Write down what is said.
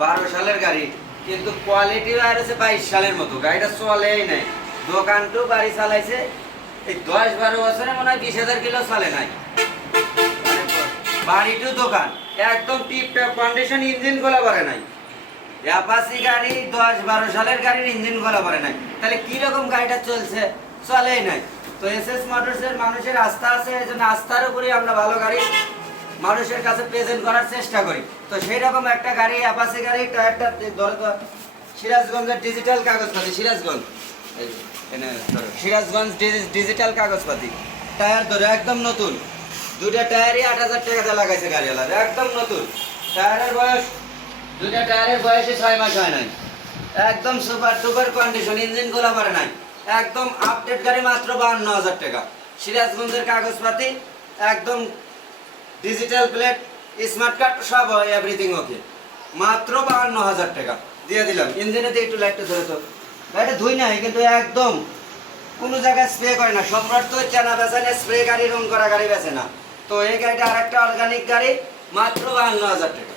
বারো সালের গাড়ি, কিন্তু কোয়ালিটি বাইশ সালের মতো, গাড়িটা চলেই নাই। দোকান টু বাড়ি চালাইছে, এই দশ বারো বছরে মনে হয় বিশ হাজার কিলো চলে নাই। মানে বাড়ি টু দোকান, একদম টিপ টপ কন্ডিশন ইঞ্জিন গোলা করে নাই। অ্যাপাসি গাড়ি দশ বারো সালের গাড়ির ইঞ্জিন গোলা করে নাই। তাহলে কি রকম গাড়িটা চলছে? চলেই নাই। তো এস এস মোটরসের মানুষের আস্থা আছে, এই জন্য আস্থার উপরেই আমরা ভালো গাড়ি মানুষের কাছে প্রেজেন্ট করার চেষ্টা করি। তো সেই রকম একটা গাড়ি অ্যাপাসি গাড়ি তো সিরাজগঞ্জের ডিজিটাল কাগজপাতি, সিরাজগঞ্জ। সিরাজগঞ্জ ডিজি- ডিজিটাল কাগজপাতি। টায়ার ধরে, একদম নতুন। দুটা টায়ারই আট হাজার টাকাতে লাগাইছে গাড়িওয়ালার, একদম নতুন। টায়ারের বয়স দুটা টায়ারের বয়সে ছয় মাস হয় নাই। একদম সুপার টুপার কন্ডিশন ইঞ্জিন গোলা পারে নাই। একদম আপডেট গাড়ি মাত্র বাহান্ন হাজার টাকা। সিরাজগঞ্জের কাগজপাতি, একদম ডিজিটাল প্লেট স্মার্ট কার্ড সব এভরিথিং ওকে মাত্র বাহান্ন হাজার টাকা। দিয়ে দিলাম। ইঞ্জিনে দিয়ে একটু লাইটটা ধরে তো। গাড়িটা ধুই নাই, কিন্তু একদম কোনো জায়গায় স্প্রে করে না। সম্রাট তো চেনা বেচে না স্প্রে গাড়ি রং করা গাড়ি বেচে না। তো এই গাড়িটা আর একটা অর্গানিক গাড়ি, মাত্র বাহান্ন হাজার টাকা।